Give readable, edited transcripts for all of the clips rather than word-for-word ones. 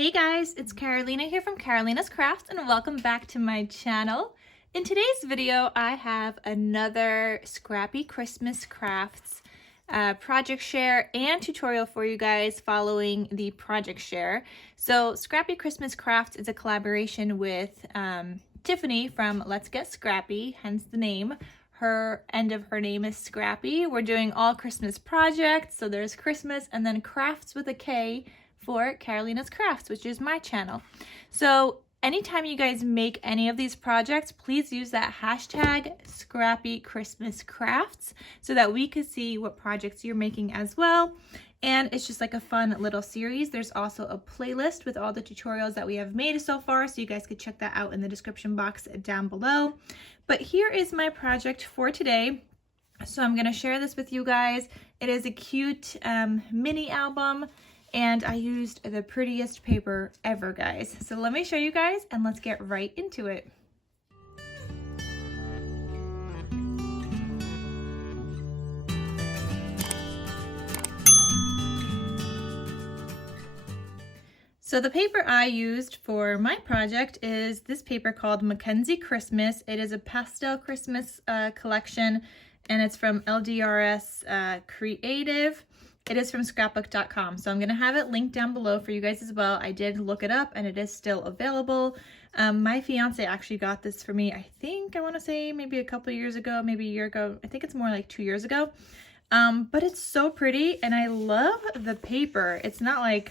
Hey guys, it's Carolina here from KarolinasKrafts and welcome back to my channel. In today's video, I have another Scrappy Christmas crafts project share and tutorial for you guys following the project share. So Scrappy Christmas Crafts is a collaboration with Tiffany from Let's Get Scrappy, hence the name. Her end of her name is Scrappy. We're doing all Christmas projects, so there's Christmas and then crafts with a K for KarolinasKrafts, which is my channel. So anytime you guys make any of these projects, please use that hashtag Scrappy Christmas Crafts so that we can see what projects you're making as well. And it's just like a fun little series. There's also a playlist with all the tutorials that we have made so far, so you guys could check that out in the description box down below. But here is my project for today. So I'm gonna share this with you guys. It is a cute mini album. And I used the prettiest paper ever, guys. So let me show you guys and let's get right into it. So the paper I used for my project is this paper called Mackenzie Christmas. It is a pastel Christmas collection and it's from LDRS Creative. It is from scrapbook.com, so I'm going to have it linked down below for you guys as well. I did look it up and it is still available. My fiance actually got this for me, I want to say maybe a couple of years ago, maybe a year ago. I think it's more like 2 years ago. But it's so pretty and I love the paper. It's not like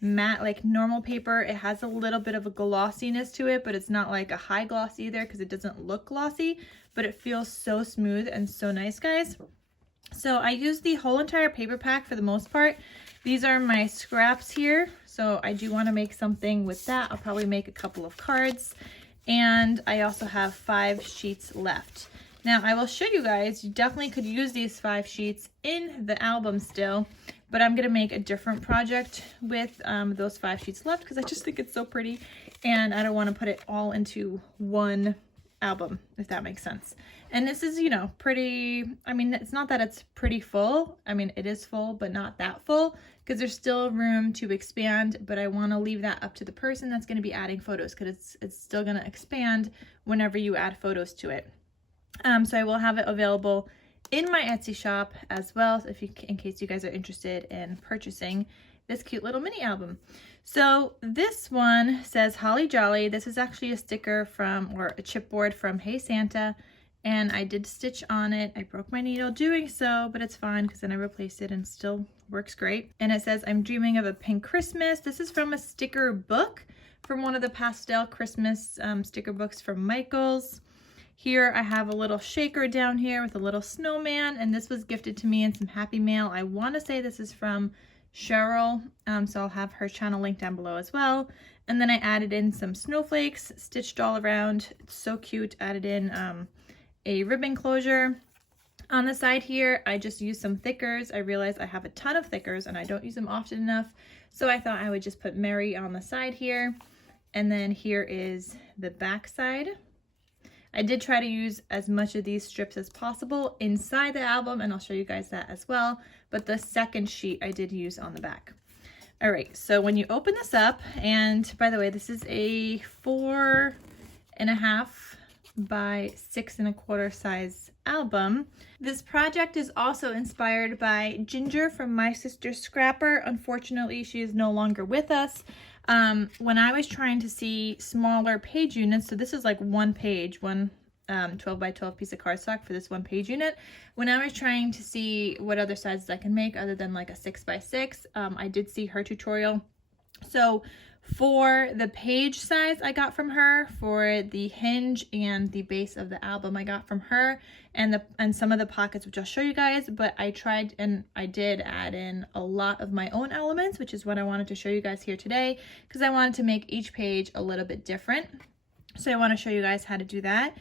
matte like normal paper. It has a little bit of a glossiness to it, but it's not like a high gloss either because it doesn't look glossy, but it feels so smooth and so nice, guys. So I used the whole entire paper pack for the most part. These are my scraps here. So I do want to make something with that. I'll probably make a couple of cards. And I also have 5 sheets left. Now I will show you guys, you definitely could use these 5 sheets in the album still, but I'm going to make a different project with those 5 sheets left because I just think it's so pretty. And I don't want to put it all into one album, if that makes sense. And this is, you know, pretty, I mean, it's not that it's pretty full. I mean, it is full, but not that full because there's still room to expand, but I want to leave that up to the person that's going to be adding photos because it's still going to expand whenever you add photos to it. So I will have it available in my Etsy shop as well, if you, in case you guys are interested in purchasing this cute little mini album. So this one says Holly Jolly. This is actually a sticker from, or a chipboard from Hey Santa. And I did stitch on it. I broke my needle doing so, but it's fine because then I replaced it and still works great. And it says, I'm dreaming of a pink Christmas. This is from a sticker book from one of the pastel Christmas sticker books from Michaels. Here I have a little shaker down here with a little snowman, and this was gifted to me in some Happy Mail. I want to say this is from Cheryl, so I'll have her channel linked down below as well. And then I added in some snowflakes stitched all around. It's so cute. Added in a ribbon closure. On the side here, I just used some thickers. I realized I have a ton of thickers and I don't use them often enough, so I thought I would just put Mary on the side here. And then here is the back side. I did try to use as much of these strips as possible inside the album, and I'll show you guys that as well, but the second sheet I did use on the back. All right, so when you open this up, and by the way, this is a 4.5 by 6 1/4 size album. This project is also inspired by Ginger from My Sister Scrapper. Unfortunately, she is no longer with us. When I was trying to see smaller page units, so this is like one page, one 12 by 12 piece of cardstock for this one page unit. When I was trying to see what other sizes I can make other than like a 6 by 6, I did see her tutorial. So for the page size I got from her, for the hinge and the base of the album I got from her, and some of the pockets, which I'll show you guys, but I tried and I did add in a lot of my own elements, which is what I wanted to show you guys here today, because I wanted to make each page a little bit different. So I want to show you guys how to do that.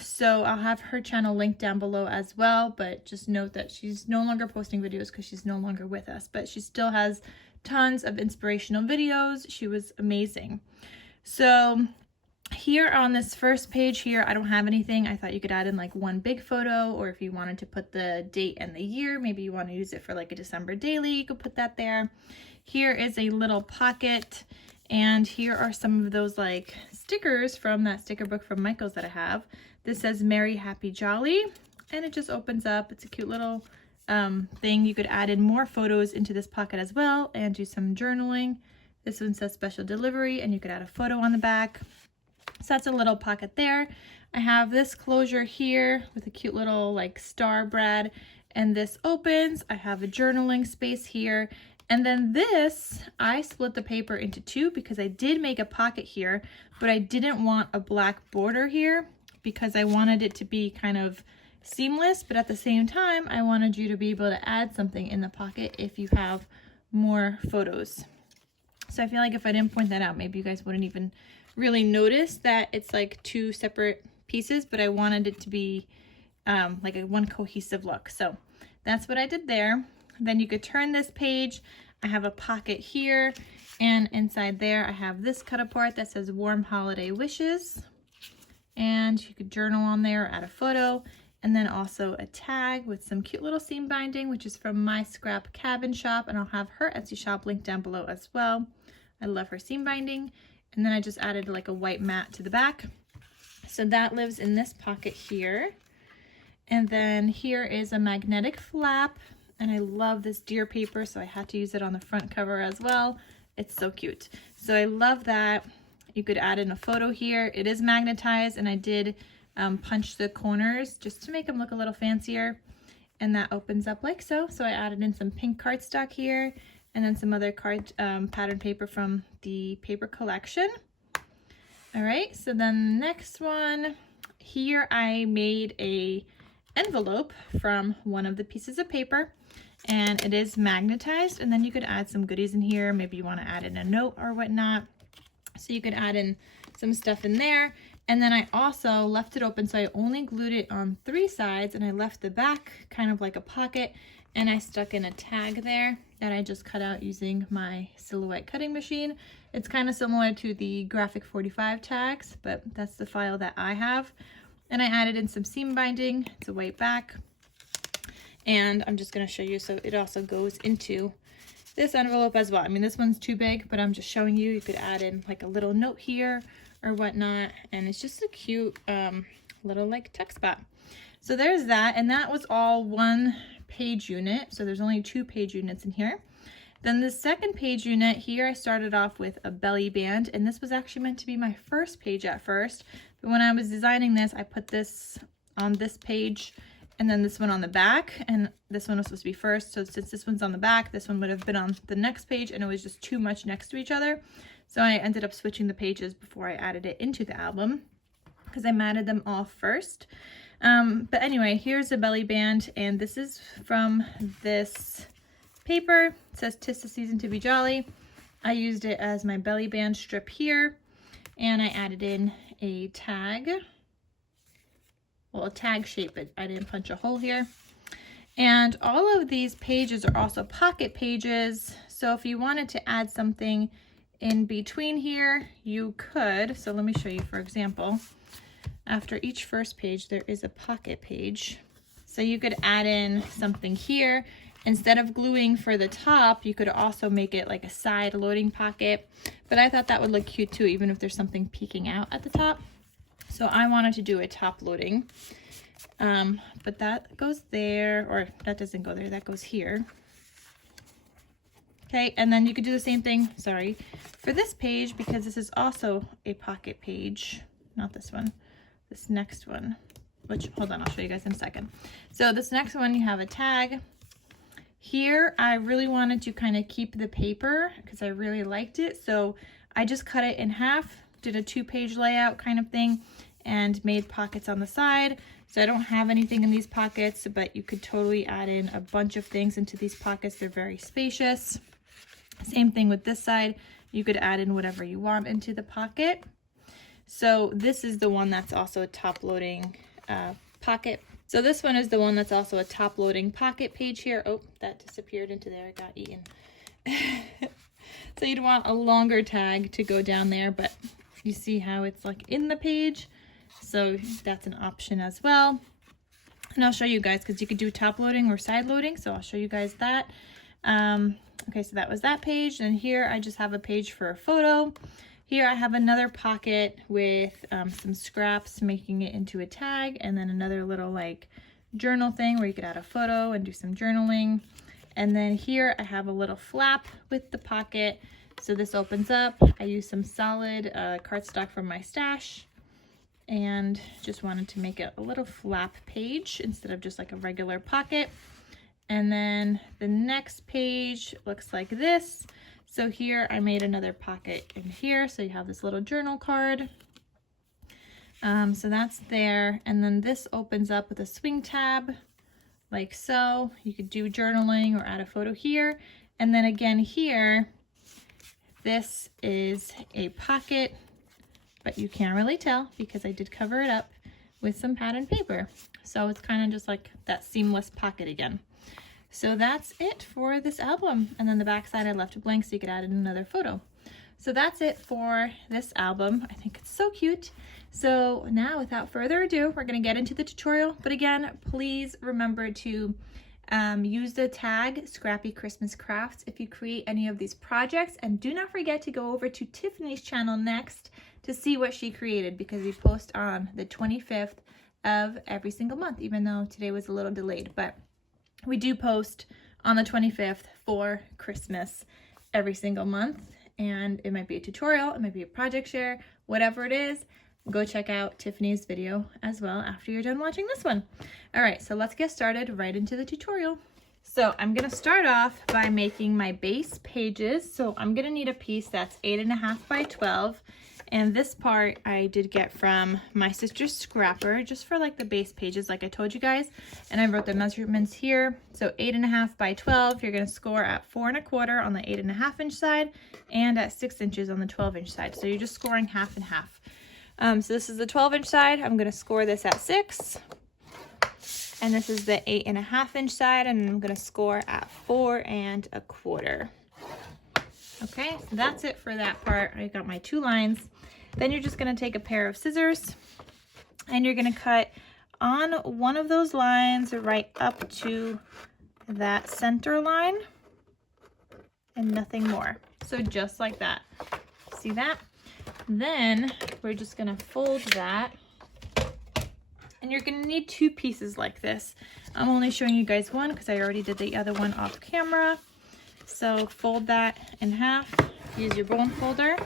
So I'll have her channel linked down below as well, but just note that she's no longer posting videos because she's no longer with us, but she still has tons of inspirational videos. She was amazing. So here on this first page here, I don't have anything. I thought you could add in like one big photo, or if you wanted to put the date and the year, maybe you want to use it for like a December daily, you could put that there. Here is a little pocket, and here are some of those like stickers from that sticker book from Michael's that I have. This says Merry Happy Jolly, and it just opens up. It's a cute little thing. You could add in more photos into this pocket as well and do some journaling. This one says Special Delivery, and you could add a photo on the back. So that's a little pocket there. I have this closure here with a cute little like star brad, and this opens. I have a journaling space here. And then this, I split the paper into two because I did make a pocket here, but I didn't want a black border here because I wanted it to be kind of seamless, but at the same time, I wanted you to be able to add something in the pocket if you have more photos. So I feel like if I didn't point that out, maybe you guys wouldn't even really notice that it's like two separate pieces, but I wanted it to be like a one cohesive look. So that's what I did there. Then you could turn this page. I have a pocket here, and inside there I have this cut apart that says Warm Holiday Wishes, and you could journal on there, add a photo, and then also a tag with some cute little seam binding, which is from My Scrap Cabin Shop, and I'll have her Etsy shop linked down below as well. I love her seam binding. And then I just added like a white mat to the back. So that lives in this pocket here. And then here is a magnetic flap, and I love this deer paper, so I had to use it on the front cover as well. It's so cute. So I love that. You could add in a photo here. It is magnetized, and I did punch the corners just to make them look a little fancier. And that opens up like so. So I added in some pink cardstock here, and then some other card pattern paper from the paper collection. All right, so then the next one, here I made a envelope from one of the pieces of paper, and it is magnetized, and then you could add some goodies in here. Maybe you want to add in a note or whatnot. So you could add in some stuff in there. And then I also left it open, so I only glued it on 3 sides, and I left the back kind of like a pocket, and I stuck in a tag there that I just cut out using my Silhouette cutting machine. It's kind of similar to the Graphic 45 tags, but that's the file that I have. And I added in some seam binding. It's a white back. And I'm just going to show you, so it also goes into this envelope as well. I mean, this one's too big, but I'm just showing you. You could add in like a little note here or whatnot, and it's just a cute little like text spot. So there's that, and that was all 1 page unit. So there's only 2 page units in here. Then the second page unit here, I started off with a belly band, and this was actually meant to be my first page at first. But when I was designing this, I put this on this page and then this one on the back, and this one was supposed to be first. So since this one's on the back, this one would have been on the next page, and it was just too much next to each other. So I ended up switching the pages before I added it into the album because I matted them all first. But anyway, here's the belly band, and this is from this paper. It says 'Tis the Season to Be Jolly. I used it as my belly band strip here, and I added in a tag. Well, a tag shape, but I didn't punch a hole here. And all of these pages are also pocket pages. So if you wanted to add something in between here, you could. So let me show you, for example. After each first page, there is a pocket page. So you could add in something here. Instead of gluing for the top, you could also make it like a side loading pocket. But I thought that would look cute too, even if there's something peeking out at the top. So I wanted to do a top loading. But that goes there, or that doesn't go there, that goes here. Okay, and then you could do the same thing, sorry, for this page, because this is also a pocket page. Not this one, this next one, which, hold on, I'll show you guys in a second. So this next one, you have a tag. Here, I really wanted to kind of keep the paper because I really liked it. So I just cut it in half, did a 2-page layout kind of thing, and made pockets on the side. So I don't have anything in these pockets, but you could totally add in a bunch of things into these pockets. They're very spacious. Same thing with this side. You could add in whatever you want into the pocket. So this is the one that's also a top loading pocket. So this one is the one that's also a top loading pocket page here. Oh, that disappeared into there, it got eaten. So you'd want a longer tag to go down there, but you see how it's like in the page. So that's an option as well. And I'll show you guys, because you could do top loading or side loading. So I'll show you guys that. Okay, so that was that page. And here I just have a page for a photo. Here I have another pocket with some scraps, making it into a tag, and then another little like journal thing where you could add a photo and do some journaling. And then here I have a little flap with the pocket. So this opens up. I use some solid cardstock from my stash and just wanted to make it a little flap page instead of just like a regular pocket. And then the next page looks like this. So here I made another pocket in here. So you have this little journal card. So that's there. And then this opens up with a swing tab like so. You could do journaling or add a photo here. And then again here, this is a pocket, but you can't really tell because I did cover it up with some patterned paper. So it's kind of just like that seamless pocket again. So that's it for this album. And then the back side I left blank so you could add in another photo. So that's it for this album. I think it's so cute. So now without further ado, we're gonna get into the tutorial. But again, please remember to use the tag Scrappy Christmas Crafts if you create any of these projects. And do not forget to go over to Tiffany's channel next to see what she created, because we post on the 25th of every single month, even though today was a little delayed. But we do post on the 25th for Christmas every single month, and it might be a tutorial, it might be a project share, whatever it is. Go check out Tiffany's video as well after you're done watching this one. All right, so let's get started right into the tutorial. So I'm gonna start off by making my base pages. So I'm gonna need a piece that's 8.5 by 12. And this part I did get from my sister's scrapper, just for like the base pages like I told you guys. And I wrote the measurements here. So 8.5 by 12, you're gonna score at 4 1/4 on the 8.5 inch side and at 6 inches on the 12 inch side. So you're just scoring half and half. So this is the 12 inch side. I'm gonna score this at 6. And this is the 8.5 inch side, and I'm gonna score at 4 1/4. Okay, so that's it for that part. I got my 2 lines. Then you're just gonna take a pair of scissors and you're gonna cut on one of those lines right up to that center line and nothing more. So just like that. See that? Then we're just gonna fold that, and you're gonna need 2 pieces like this. I'm only showing you guys one because I already did the other one off camera. So fold that in half, use your bone folder.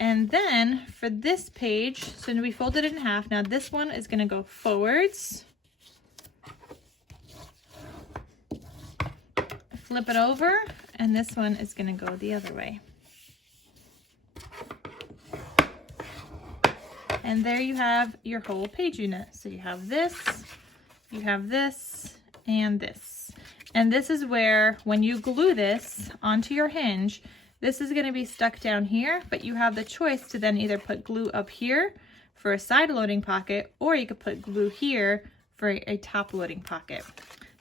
And then for this page, so we folded it in half. Now this one is gonna go forwards. Flip it over, and this one is gonna go the other way. And there you have your whole page unit. So you have this, and this. And this is where, when you glue this onto your hinge, this is gonna be stuck down here, but you have the choice to then either put glue up here for a side loading pocket, or you could put glue here for a top loading pocket.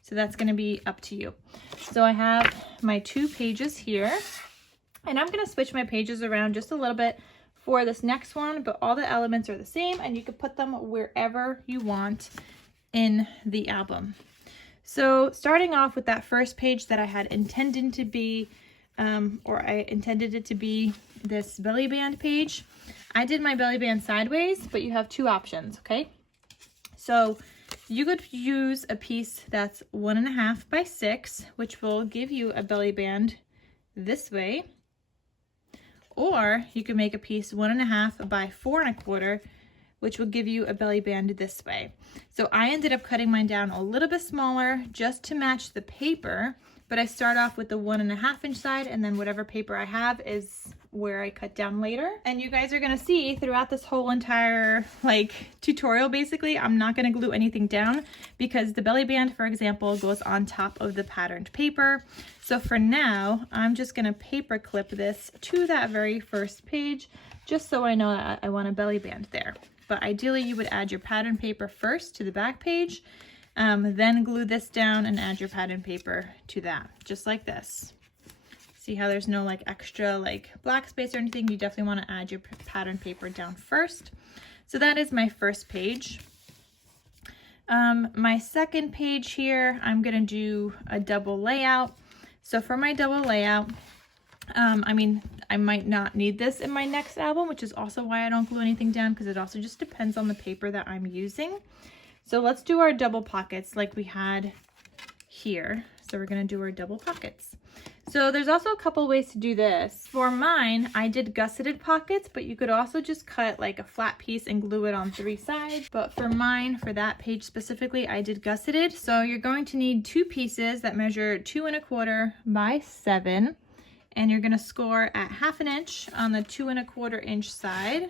So that's gonna be up to you. So I have my 2 pages here, and I'm gonna switch my pages around just a little bit for this next one, but all the elements are the same, and you can put them wherever you want in the album. So starting off with that first page that I had intended to be, I intended it to be this belly band page. I did my belly band sideways, but you have 2 options, okay? So you could use a piece that's 1.5 by 6, which will give you a belly band this way. Or you can make a piece 1.5 by 4 1/4, which will give you a belly band this way. So I ended up cutting mine down a little bit smaller just to match the paper, but I start off with the 1.5 inch side, and then whatever paper I have is where I cut down later. And you guys are gonna see throughout this whole entire tutorial, basically, I'm not gonna glue anything down because the belly band, for example, goes on top of the patterned paper. So for now, I'm just gonna paper clip this to that very first page, just so I know that I want a belly band there. But ideally you would add your pattern paper first to the back page, then glue this down and add your pattern paper to that, just like this. See how there's no extra black space or anything? You definitely want to add your pattern paper down first. So that is my first page. My second page here, I'm gonna do a double layout. So for my double layout, I mean, I might not need this in my next album, which is also why I don't glue anything down, because it also just depends on the paper that I'm using. So let's do our double pockets like we had here. So we're going to do our double pockets. So there's also a couple ways to do this. For mine, I did gusseted pockets, but you could also just cut like a flat piece and glue it on 3 sides. But for mine, for that page specifically, I did gusseted. So you're going to need 2 pieces that measure 2 1/4 by 7. And you're going to score at 1/2 inch on the 2 1/4 inch side.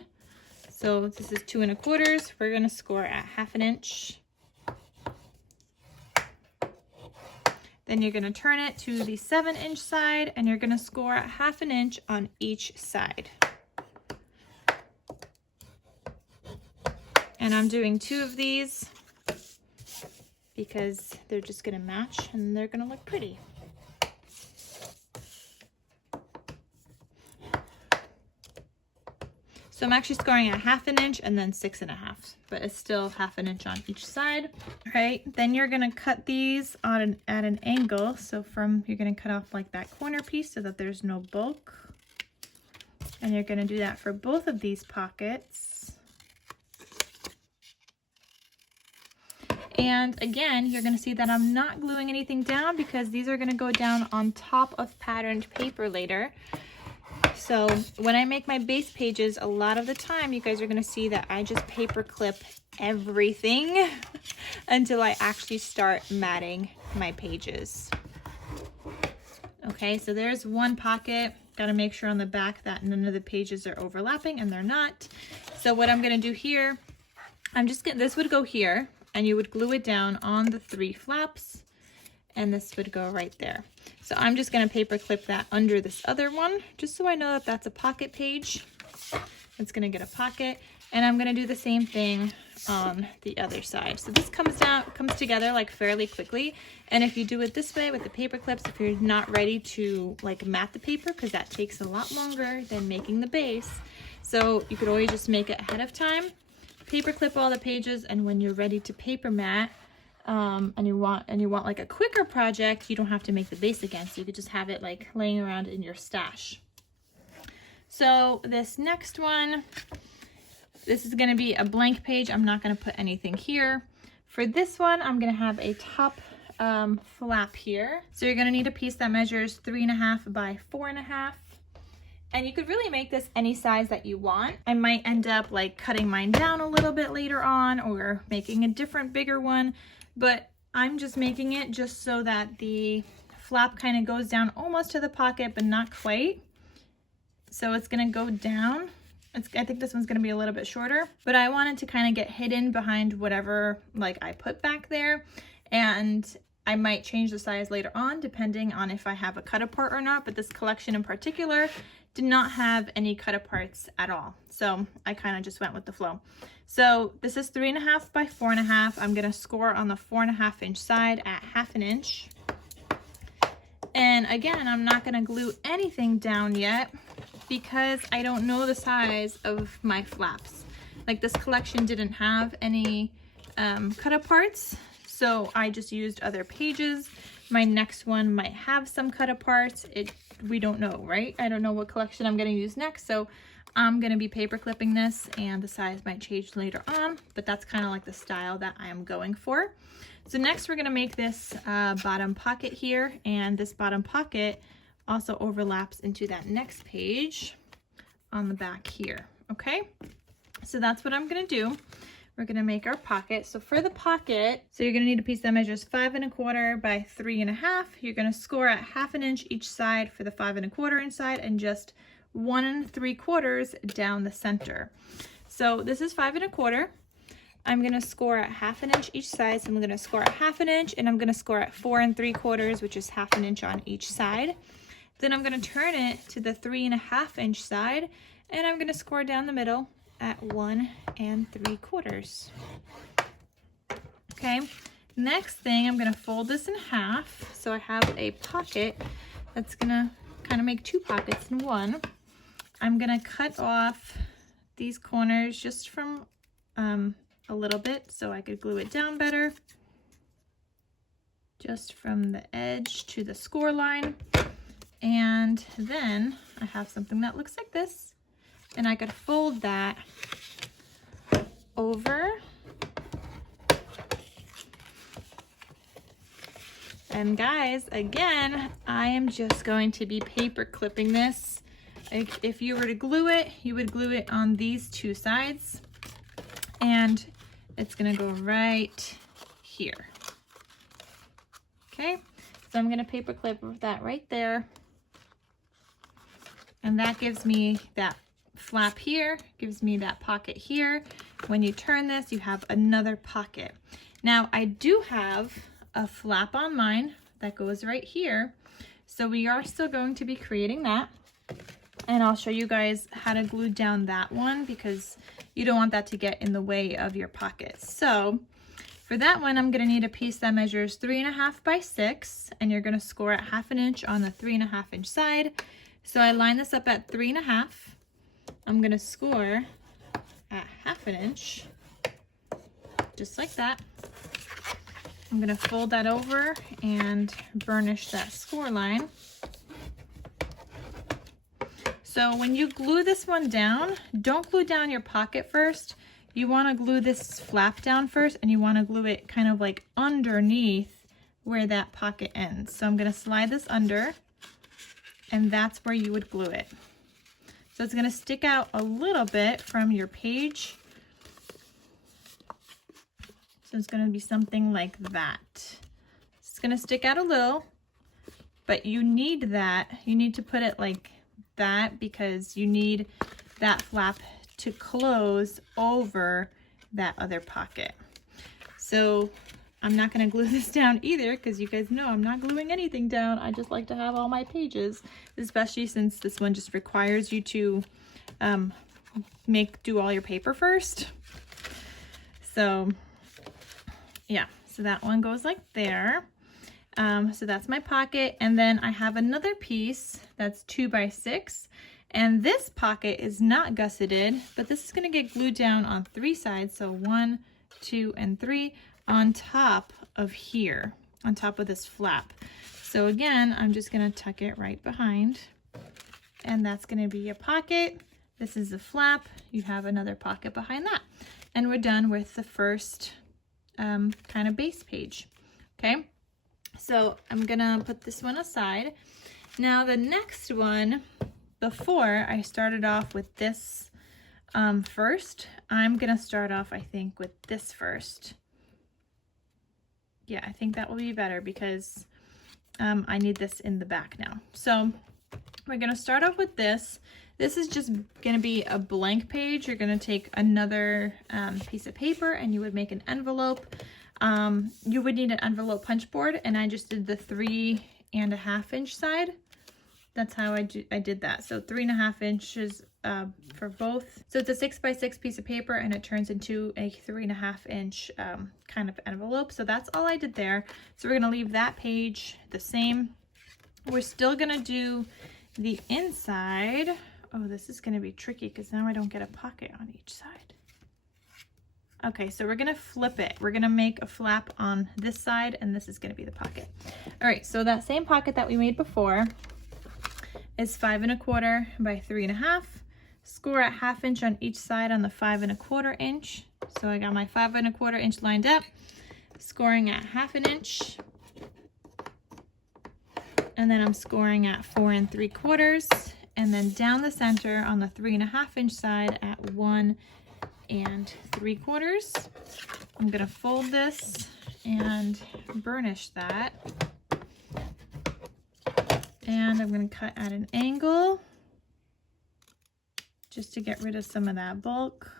So this is 2 1/4. We're going to score at 1/2 inch. Then you're going to turn it to the 7 inch side, and you're going to score at 1/2 inch on each side. And I'm doing 2 of these because they're just going to match and they're going to look pretty. So I'm actually scoring at 1/2 inch and then 6 1/2, but it's still 1/2 inch on each side. All right, then you're gonna cut these at an angle. So you're gonna cut off like that corner piece so that there's no bulk. And you're gonna do that for both of these pockets. And again, you're gonna see that I'm not gluing anything down because these are gonna go down on top of patterned paper later. So when I make my base pages, a lot of the time you guys are going to see that I just paper clip everything until I actually start matting my pages. Okay, so there's one pocket. Got to make sure on the back that none of the pages are overlapping, and they're not. So what I'm going to do here, this would go here, and you would glue it down on the 3 flaps, and this would go right there. So I'm just going to paper clip that under this other one, just so I know that that's a pocket page. It's going to get a pocket, and I'm going to do the same thing on the other side. So this comes together like fairly quickly. And if you do it this way with the paper clips, if you're not ready to like mat the paper, because that takes a lot longer than making the base, so you could always just make it ahead of time, paper clip all the pages, and when you're ready to paper mat, and you want like a quicker project, you don't have to make the base again, so you could just have it like laying around in your stash. So this next one, this is going to be a blank page. I'm not going to put anything here. For this one, I'm going to have a top flap here. So you're going to need a piece that measures 3 1/2 by 4 1/2. And you could really make this any size that you want. I might end up like cutting mine down a little bit later on or making a different bigger one, but I'm just making it just so that the flap kind of goes down almost to the pocket, but not quite. So it's gonna go down. I think this one's gonna be a little bit shorter, but I want it to kind of get hidden behind whatever like I put back there. And I might change the size later on depending on if I have a cut apart or not, but this collection in particular did not have any cut aparts at all. So I kind of just went with the flow. So this is 3 1/2 by 4 1/2. I'm gonna score on the 4 1/2 inch side at 1/2 inch. And again, I'm not gonna glue anything down yet because I don't know the size of my flaps. Like this collection didn't have any cut aparts, so I just used other pages. My next one might have some cut aparts. We don't know, right? I don't know what collection I'm gonna use next, so I'm gonna be paper clipping this, and the size might change later on, but that's kind of like the style that I am going for. So next we're gonna make this bottom pocket here, and this bottom pocket also overlaps into that next page on the back here, okay? So that's what I'm gonna do. We're gonna make our pocket. So for the pocket, so you're gonna need a piece that measures 5 1/4 by 3 1/2. You're gonna score at 1/2 inch each side for the 5 1/4 inch side, and just 1 3/4 down the center. So this is 5 1/4. I'm gonna score at 1/2 inch each side. So I'm gonna score at 1/2 inch, and I'm gonna score at 4 3/4, which is 1/2 inch on each side. Then I'm gonna turn it to the 3 1/2 inch side, and I'm gonna score down the middle at 1 3/4. Okay, next thing, I'm gonna fold this in half. So I have a pocket that's gonna kind of make 2 pockets in one. I'm gonna cut off these corners just from a little bit so I could glue it down better. just from the edge to the score line. And then I have something that looks like this, and I could fold that over. And guys, again, I am just going to be paper clipping this. If you were to glue it, you would glue it on these two sides, and it's gonna go right here. Okay, so I'm gonna paper clip that right there. And that gives me that flap here, gives me that pocket here. When you turn this, you have another pocket. Now, I do have a flap on mine that goes right here. So we are still going to be creating that. And I'll show you guys how to glue down that one because you don't want that to get in the way of your pocket. So for that one, I'm gonna need a piece that measures 3.5 by 6, and you're gonna score at 1/2 inch on the 3.5 inch side. So I line this up at 3.5. I'm gonna score at 1/2 inch, just like that. I'm gonna fold that over and burnish that score line. So when you glue this one down, don't glue down your pocket first. You wanna glue this flap down first, and you wanna glue it kind of like underneath where that pocket ends. So I'm gonna slide this under, and that's where you would glue it. So it's gonna stick out a little bit from your page. So it's gonna be something like that. It's gonna stick out a little, but you need that. You need to put it like that because you need that flap to close over that other pocket. So I'm not gonna glue this down either because you guys know I'm not gluing anything down. I just like to have all my pages, especially since this one just requires you to do all your paper first. So yeah, so that one goes like there. So that's my pocket. And then I have another piece that's 2 by 6. And this pocket is not gusseted, but this is gonna get glued down on 3 sides. So 1, 2, and 3 on top of here, on top of this flap. So again, I'm just gonna tuck it right behind, and that's gonna be a pocket. This is the flap. You have another pocket behind that. And we're done with the first kind of base page, okay? So I'm gonna put this one aside. Now the next one, before I started off with this first, I'm gonna start off, I think, with this first. Yeah, I think that will be better because I need this in the back now. So we're gonna start off with this. This is just gonna be a blank page. You're gonna take another piece of paper and you would make an envelope. You would need an envelope punch board, and I just did the 3.5 inch side. That's how I did that. So 3.5 inches for both. So it's a 6 by 6 piece of paper, and it turns into a 3.5 inch kind of envelope. So that's all I did there. So we're gonna leave that page the same. We're still gonna do the inside. Oh, this is gonna be tricky because now I don't get a pocket on each side. Okay, so we're gonna flip it. We're gonna make a flap on this side, and this is gonna be the pocket. All right, so that same pocket that we made before is 5.25 by 3.5. Score at 1/2 inch on each side on the 5.25 inch. So I got my 5.25 inch lined up, scoring at 1/2 inch. And then I'm scoring at 4 3/4. And then down the center on the 3.5 inch side at 1 3/4. I'm gonna fold this and burnish that. And I'm gonna cut at an angle just to get rid of some of that bulk.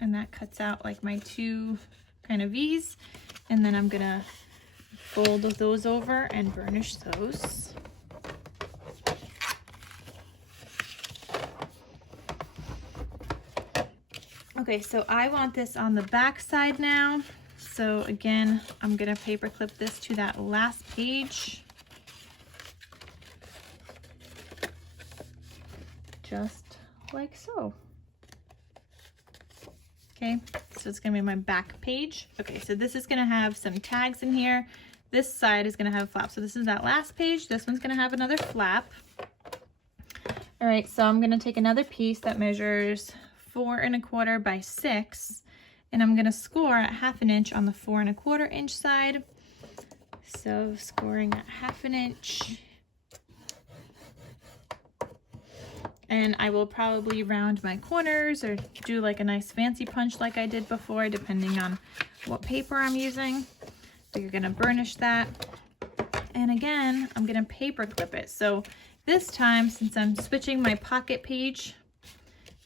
And that cuts out like my 2 kind of V's. And then I'm gonna fold those over and burnish those. Okay, so I want this on the back side now. So again, I'm gonna paper clip this to that last page. Just like so. Okay, so it's gonna be my back page. Okay, so this is gonna have some tags in here. This side is gonna have a flap. So this is that last page. This one's gonna have another flap. All right, so I'm gonna take another piece that measures 4 1/4 by 6, and I'm gonna score at 1/2 inch on the 4 1/4 inch side. So scoring at 1/2 inch. And I will probably round my corners or do like a nice fancy punch like I did before, depending on what paper I'm using. So you're gonna burnish that. And again, I'm gonna paper clip it. So this time, since I'm switching my pocket page,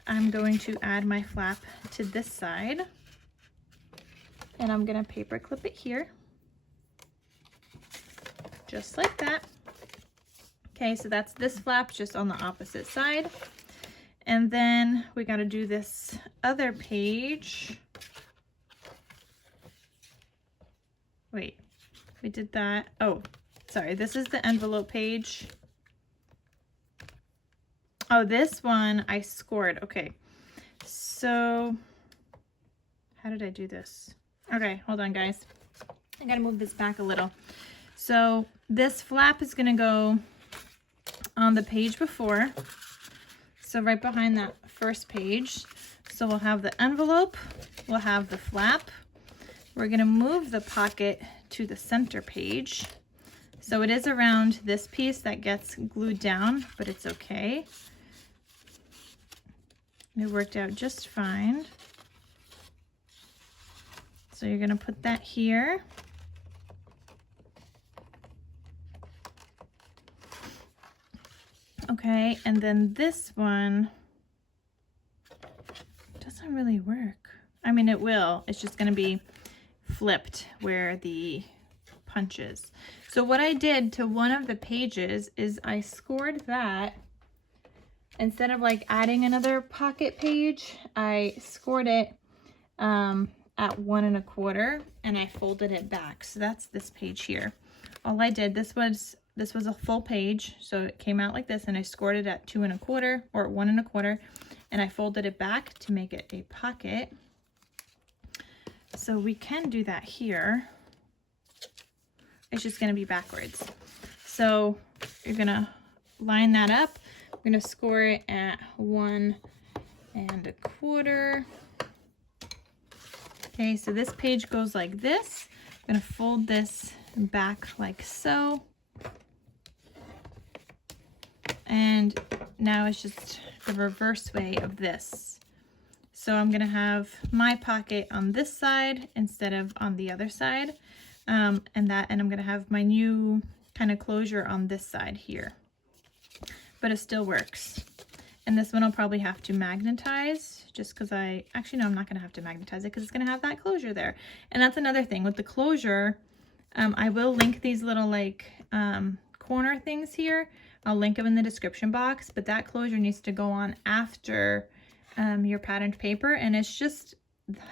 I'm going to add my flap to this side. And I'm gonna paper clip it here. Just like that. Okay, so that's this flap just on the opposite side. And then we got to do this other page. Wait, we did that. Oh, sorry, this is the envelope page. Oh, this one I scored. Okay, so how did I do this? Okay, hold on, guys. I got to move this back a little. So this flap is going to go on the page before, so right behind that first page. So we'll have the envelope, we'll have the flap. We're going to move the pocket to the center page. So it is around this piece that gets glued down, but it's okay. It worked out just fine. So you're going to put that here. Okay, and then this one doesn't really work. I mean, it will. It's just going to be flipped where the punch is. So what I did to one of the pages is I scored that. Instead of like adding another pocket page, I scored it at 1 1/4 and I folded it back. So that's this page here. All I did, this was a full page, so it came out like this, and I scored it at 2 1/4 or 1 1/4, and I folded it back to make it a pocket. So we can do that here. It's just going to be backwards. So you're going to line that up. We're going to score it at 1 1/4. Okay, so this page goes like this. I'm going to fold this back like so. And now it's just the reverse way of this. So I'm gonna have my pocket on this side instead of on the other side. And I'm gonna have my new kind of closure on this side here. But it still works. And this one I'll probably have to magnetize just because actually no, I'm not gonna have to magnetize it because it's gonna have that closure there. And that's another thing with the closure. I will link these little like corner things here. I'll link them in the description box, but that closure needs to go on after your patterned paper, and it's just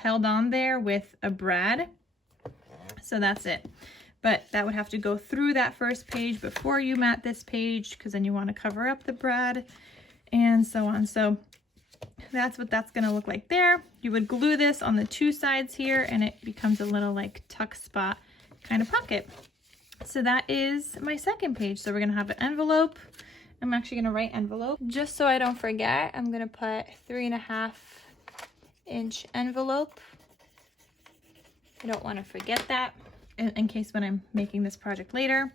held on there with a brad. So that's it. But that would have to go through that first page before you mat this page, because then you want to cover up the brad and so on. So that's what that's going to look like there. You would glue this on the two sides here, and it becomes a little like tuck spot kind of pocket. So that is my second page. So we're going to have an envelope. I'm actually going to write envelope. Just so I don't forget, I'm going to put 3 1/2 inch envelope. I don't want to forget that in case when I'm making this project later.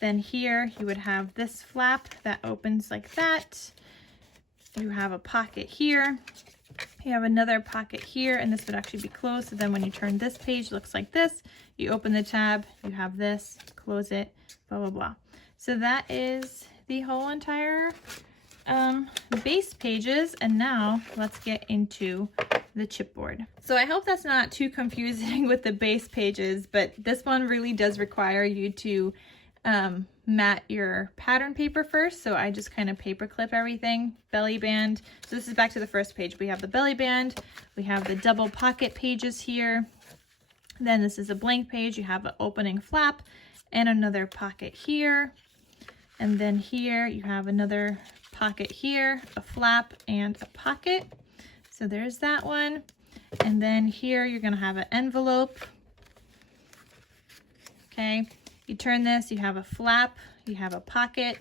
Then here you would have this flap that opens like that. You have a pocket here. You have another pocket here, and this would actually be closed. So then when you turn this page, it looks like this. You open the tab, you have this, close it, blah, blah, blah. So that is the whole entire base pages. And now let's get into the chipboard. So I hope that's not too confusing with the base pages, but this one really does require you to mat your pattern paper first. So I just kind of paper clip everything. Belly band. So this is back to the first page. We have the belly band. We have the double pocket pages here. Then this is a blank page. You have an opening flap and another pocket here. And then here you have another pocket here, a flap and a pocket. So there's that one. And then here you're gonna have an envelope. Okay, you turn this, you have a flap, you have a pocket,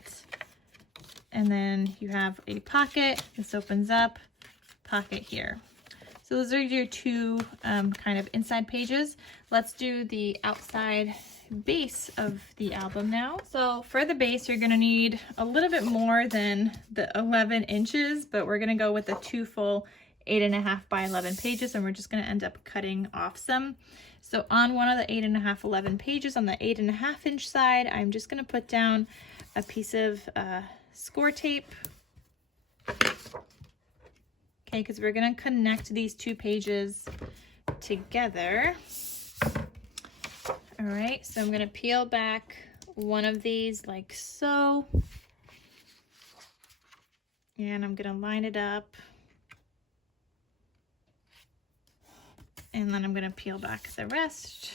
and then you have a pocket. This opens up, pocket here. So those are your two kind of inside pages. Let's do the outside base of the album now. So for the base, you're gonna need a little bit more than the 11 inches, but we're gonna go with the 2 full 8.5 by 11 pages, and we're just gonna end up cutting off some. So on one of the 8.5, 11 pages, on the 8.5 inch side, I'm just gonna put down a piece of score tape. Okay, because we're gonna connect these two pages together. All right, so I'm gonna peel back one of these like so. And I'm gonna line it up. And then I'm gonna peel back the rest.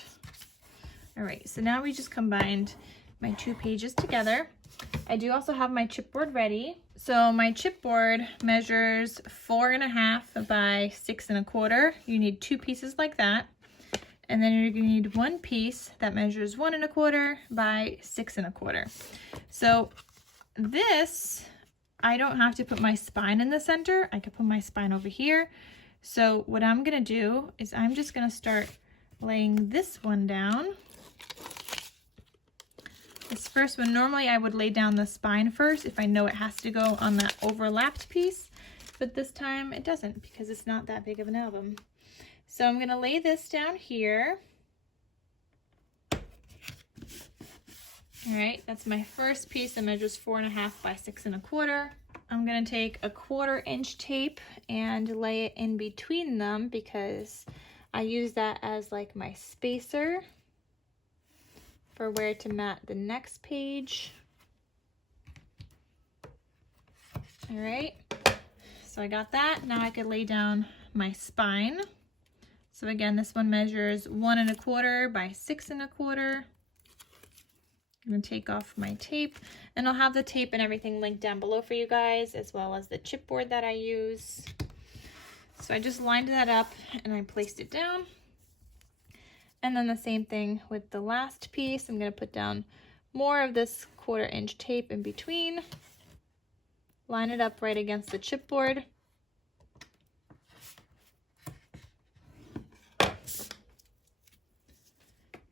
All right, so now we just combined my two pages together. I do also have my chipboard ready. So my chipboard measures 4.5 by 6.25. You need two pieces like that. And then you're gonna need one piece that measures 1.25 by 6.25. So this, I don't have to put my spine in the center. I could put my spine over here. So what I'm gonna do is I'm just gonna start laying this one down. This first one, normally I would lay down the spine first if I know it has to go on that overlapped piece, but this time it doesn't because it's not that big of an album. So I'm gonna lay this down here. All right, that's my first piece that measures 4.5 by 6.25. I'm gonna take a 1/4 inch tape and lay it in between them because I use that as like my spacer for where to mat the next page. All right, so I got that. Now I could lay down my spine. So again, this one measures 1.25 by 6.25. I'm gonna take off my tape, and I'll have the tape and everything linked down below for you guys, as well as the chipboard that I use. So I just lined that up and I placed it down. And then the same thing with the last piece. I'm gonna put down more of this 1/4 inch tape in between, line it up right against the chipboard.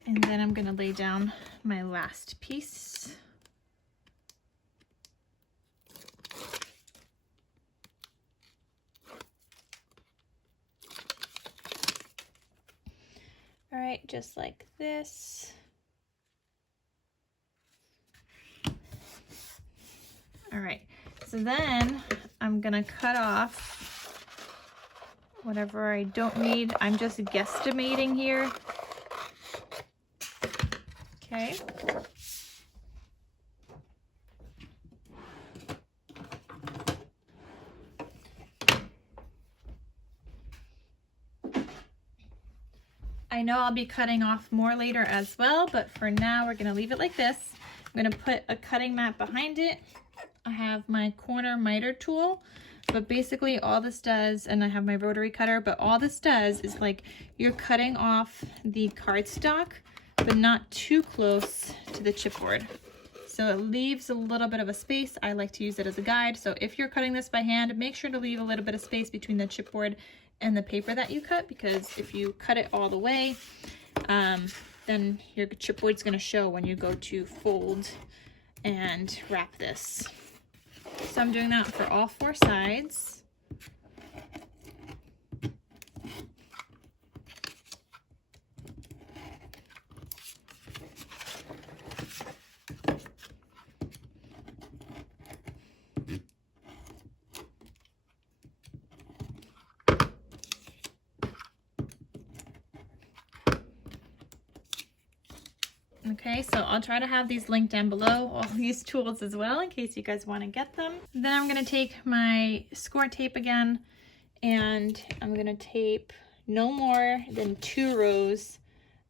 And then I'm gonna lay down my last piece. All right, just like this. All right, so then I'm gonna cut off whatever I don't need. I'm just guesstimating here. Okay. I know I'll be cutting off more later as well, but for now we're gonna leave it like this. I'm gonna put a cutting mat behind it. I have my corner miter tool, but basically all this does, and I have my rotary cutter, but all this does is like you're cutting off the cardstock, but not too close to the chipboard. So it leaves a little bit of a space. I like to use it as a guide. So if you're cutting this by hand, make sure to leave a little bit of space between the chipboard and the paper that you cut, because if you cut it all the way, then your chipboard's gonna show when you go to fold and wrap this. So I'm doing that for all 4 sides. Okay, so I'll try to have these linked down below, all these tools as well, in case you guys want to get them. Then I'm going to take my score tape again, and I'm going to tape no more than 2 rows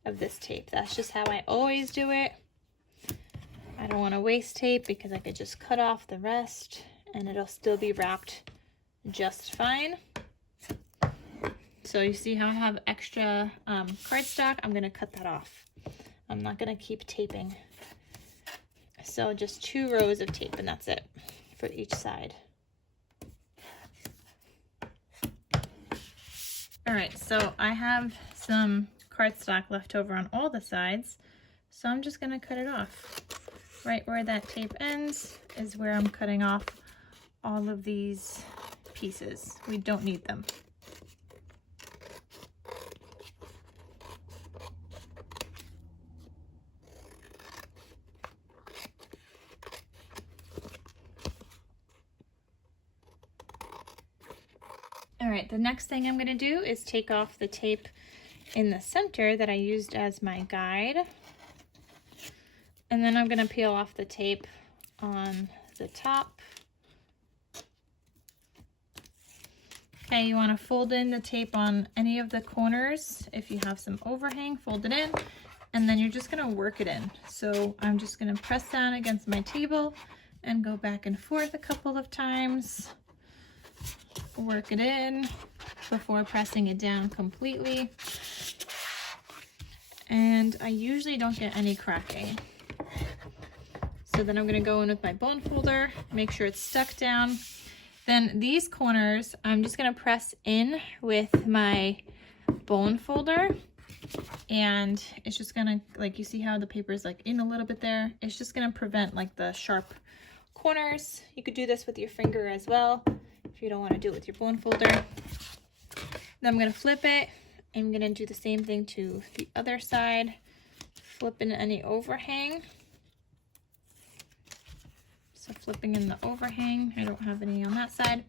of this tape. That's just how I always do it. I don't want to waste tape because I could just cut off the rest and it'll still be wrapped just fine. So you see how I have extra cardstock? I'm gonna cut that off. I'm not gonna keep taping. So just 2 rows of tape, and that's it for each side. All right, so I have some cardstock left over on all the sides, so I'm just gonna cut it off. Right where that tape ends is where I'm cutting off all of these pieces. We don't need them. All right, the next thing I'm gonna do is take off the tape in the center that I used as my guide. And then I'm gonna peel off the tape on the top. Okay, you wanna fold in the tape on any of the corners. If you have some overhang, fold it in, and then you're just gonna work it in. So I'm just gonna press down against my table and go back and forth a couple of times. Work it in before pressing it down completely. And I usually don't get any cracking. So then I'm gonna go in with my bone folder, make sure it's stuck down. Then these corners, I'm just gonna press in with my bone folder, and it's just gonna, like, you see how the paper is like in a little bit there? It's just gonna prevent like the sharp corners. You could do this with your finger as well, if you don't want to do it with your bone folder. Then I'm going to flip it. I'm going to do the same thing to the other side. Flip in any overhang. So flipping in the overhang. I don't have any on that side.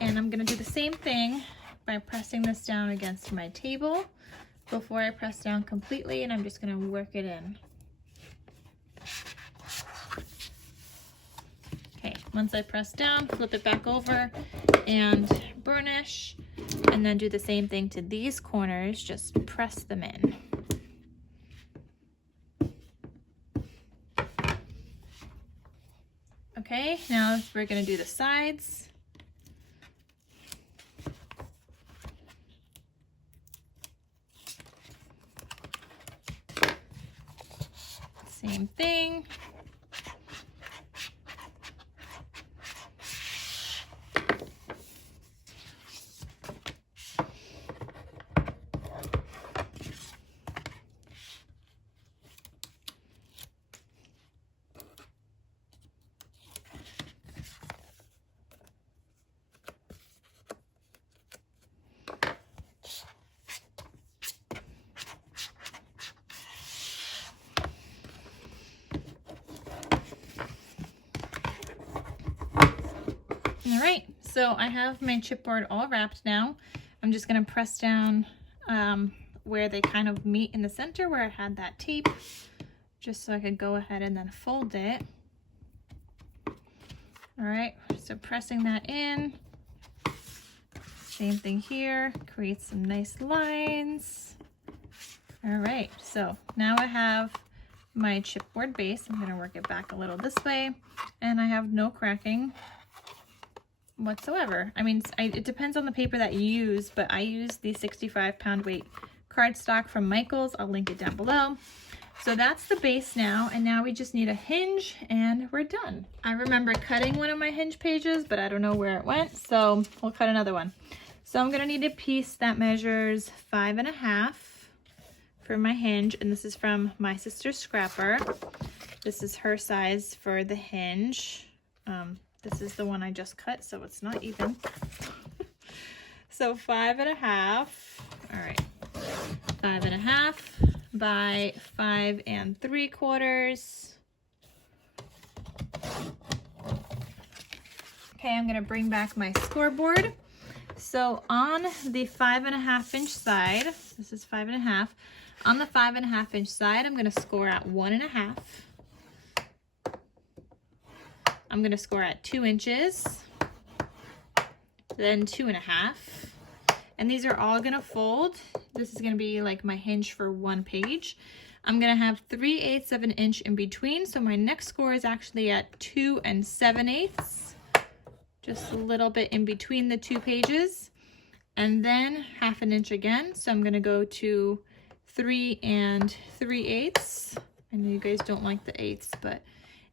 And I'm going to do the same thing by pressing this down against my table before I press down completely, and I'm just going to work it in. Okay, once I press down, flip it back over and burnish, and then do the same thing to these corners, just press them in. Okay, now we're gonna do the sides. Same thing. All right, so I have my chipboard all wrapped now. I'm just gonna press down where they kind of meet in the center where I had that tape, just so I could go ahead and then fold it. All right, so pressing that in. Same thing here, create some nice lines. All right, so now I have my chipboard base. I'm gonna work it back a little this way, and I have no cracking whatsoever. I mean, it depends on the paper that you use, but I use the 65-pound weight cardstock from Michaels. I'll link it down below. So that's the base now, and now we just need a hinge and we're done. I remember cutting one of my hinge pages, but I don't know where it went, so we'll cut another one. So I'm gonna need a piece that measures 5.5 for my hinge, and this is from my sister Scrapper. This is her size for the hinge. This is the one I just cut, so it's not even. So 5.5, all right, 5.5 by 5 3/4. Okay, I'm gonna bring back my scoreboard. So on the 5.5 inch side, this is 5.5. On the 5.5 inch side, I'm gonna score at 1.5. I'm going to score at 2 inches, then 2.5, and these are all going to fold. This is going to be like my hinge for one page. I'm going to have 3/8 of an inch in between, so my next score is actually at 2 7/8, just a little bit in between the two pages. and then 1/2 inch again. So I'm gonna go to 3 3/8. I know you guys don't like the 8ths, but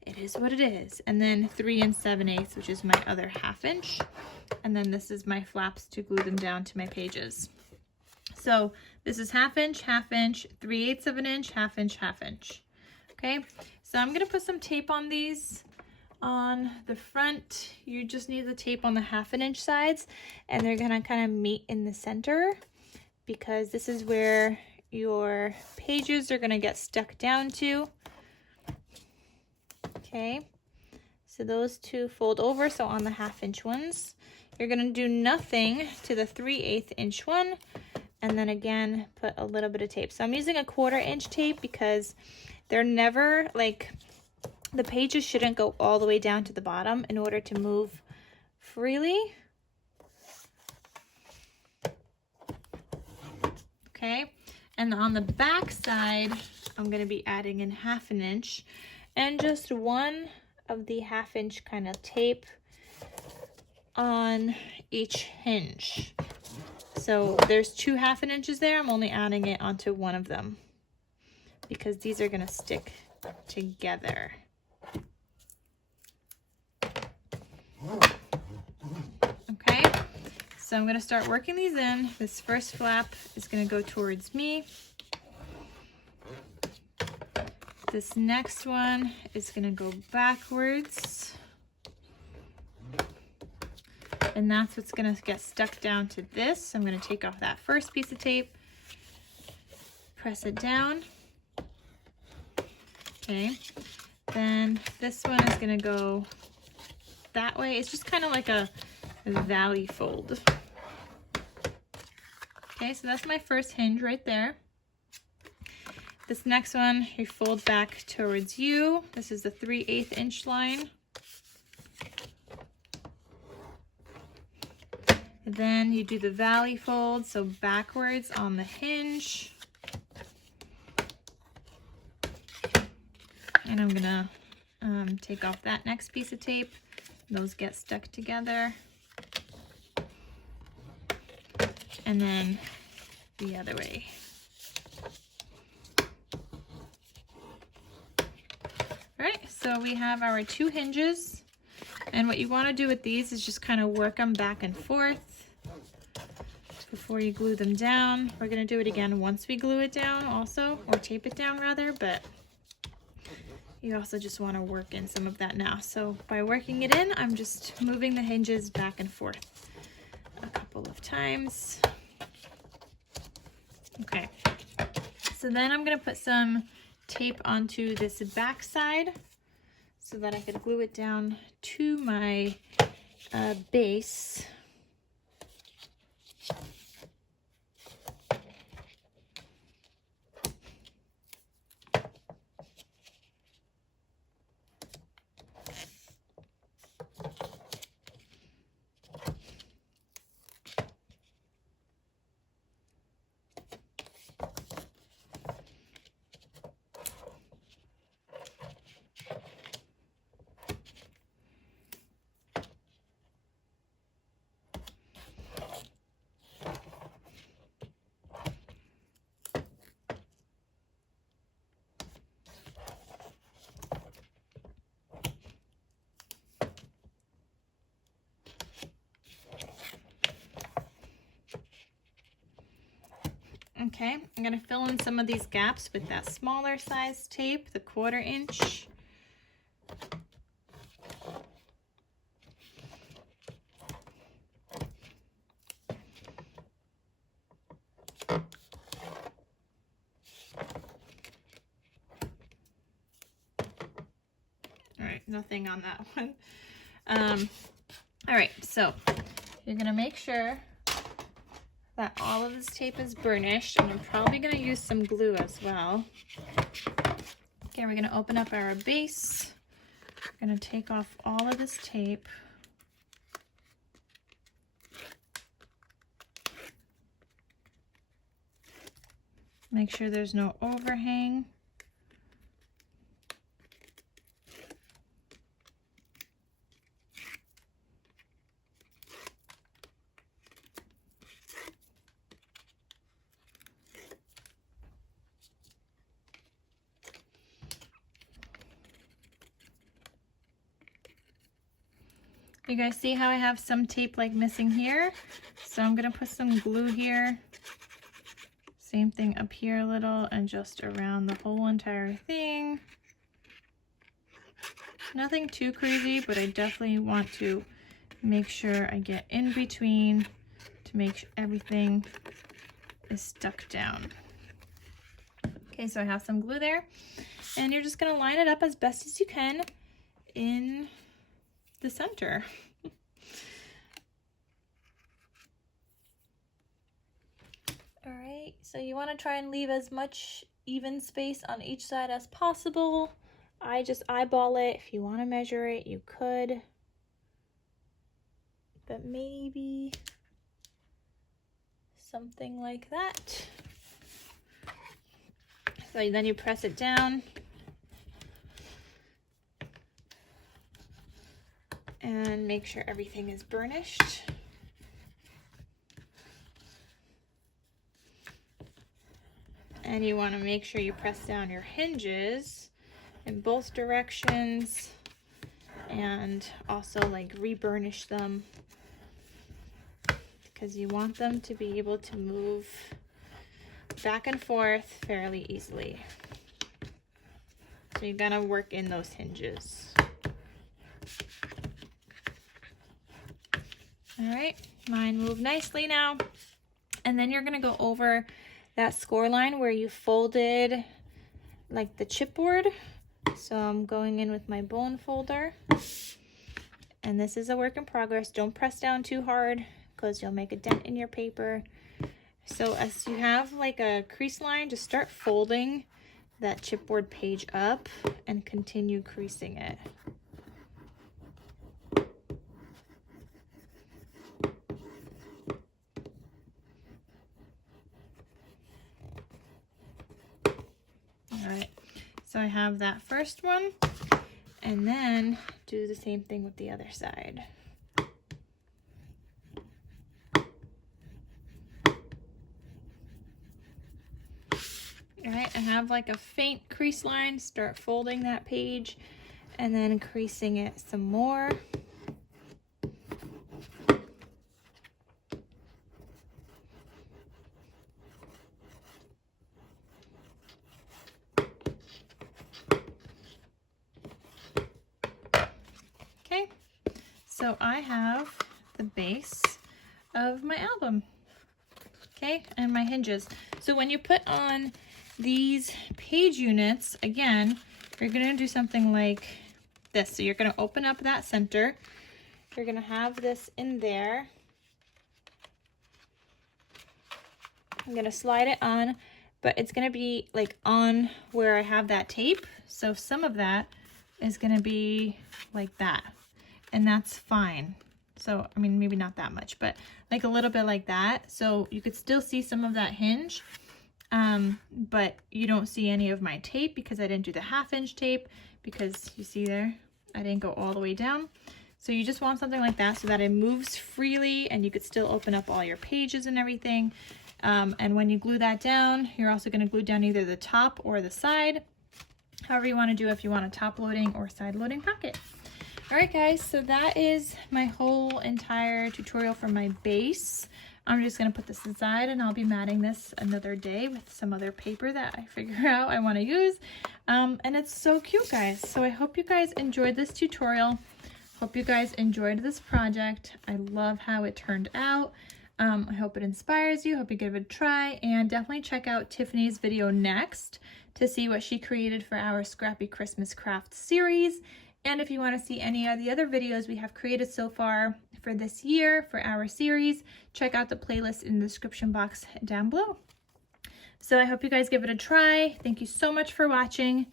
it is what it is. And then 3 7/8, which is my other 1/2 inch. And then this is my flaps to glue them down to my pages. So this is 1/2 inch, 1/2 inch, 3/8 of an inch, 1/2 inch, 1/2 inch. Okay, so I'm gonna put some tape on these. On the front, you just need the tape on the 1/2 inch sides, and they're gonna kind of meet in the center because this is where your pages are gonna get stuck down to. Okay, so those two fold over. So on the 1/2 inch ones, you're gonna do nothing to the 3/8 inch one, and then again put a little bit of tape. So I'm using a 1/4 inch tape because they're never like, the pages shouldn't go all the way down to the bottom in order to move freely. Okay, and on the back side, I'm going to be adding in 1/2 inch and just one of the 1/2 inch kind of tape on each hinge. So there's 2 1/2 inches there. I'm only adding it onto one of them because these are going to stick together. Okay, so I'm going to start working these in. This first flap is going to go towards me. This next one is going to go backwards. And that's what's going to get stuck down to this. I'm going to take off that first piece of tape, press it down. Okay, then this one is going to go that way. It's just kind of like a valley fold. Okay, so that's my first hinge right there. This next one, you fold back towards you. This is the 3/8 inch line. And then you do the valley fold, so backwards on the hinge. And I'm gonna take off that next piece of tape. Those get stuck together. And then the other way. All right, so we have our 2 hinges. And what you want to do with these is just kind of work them back and forth before you glue them down. We're going to do it again once we glue it down also, or tape it down rather, but you also just want to work in some of that now. So by working it in, I'm just moving the hinges back and forth a couple of times. Okay, so then I'm going to put some tape onto this back side so that I could glue it down to my base. Okay, I'm going to fill in some of these gaps with that smaller size tape, the 1/4 inch. All right, nothing on that one. All right, so you're going to make sure that all of this tape is burnished, and I'm probably going to use some glue as well. Okay, we're going to open up our base. We're going to take off all of this tape. Make sure there's no overhang. You guys see how I have some tape like missing here? So I'm gonna put some glue here. Same thing up here a little and just around the whole entire thing. Nothing too crazy, but I definitely want to make sure I get in between to make sure everything is stuck down. Okay, so I have some glue there, and you're just gonna line it up as best as you can in the center. All right, so you want to try and leave as much even space on each side as possible. I just eyeball it. If you want to measure it, you could, but maybe something like that. So then you press it down and make sure everything is burnished. And you want to make sure you press down your hinges in both directions and also like re-burnish them because you want them to be able to move back and forth fairly easily. So you're gonna work in those hinges. All right, mine moved nicely now. And then you're gonna go over that score line where you folded like the chipboard. So I'm going in with my bone folder. And this is a work in progress. Don't press down too hard because you'll make a dent in your paper. So as you have like a crease line, just start folding that chipboard page up and continue creasing it. All right, so I have that first one, and then do the same thing with the other side. All right, I have like a faint crease line. Start folding that page and then creasing it some more. Okay, so I have the base of my album, okay, and my hinges. So when you put on these page units, again, you're gonna do something like this. So you're gonna open up that center. You're gonna have this in there. I'm gonna slide it on, but it's gonna be like on where I have that tape. So some of that is gonna be like that, and that's fine. So, I mean, maybe not that much, but like a little bit like that. So you could still see some of that hinge. But you don't see any of my tape because I didn't do the 1/2 inch tape, because you see there, I didn't go all the way down. So you just want something like that so that it moves freely and you could still open up all your pages and everything. And when you glue that down, you're also going to glue down either the top or the side, however you want to do, if you want a top loading or side loading pocket. All right, guys, so that is my whole entire tutorial for my base. I'm just gonna put this aside and I'll be matting this another day with some other paper that I figure out I wanna use. And it's so cute, guys. So I hope you guys enjoyed this tutorial. Hope you guys enjoyed this project. I love how it turned out. I hope it inspires you. Hope you give it a try, and definitely check out Tiffany's video next to see what she created for our Scrappy Christmas Craft series. And if you want to see any of the other videos we have created so far for this year for our series, check out the playlist in the description box down below. So I hope you guys give it a try. Thank you so much for watching,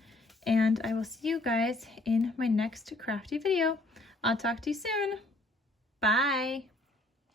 and I will see you guys in my next crafty video. I'll talk to you soon. Bye.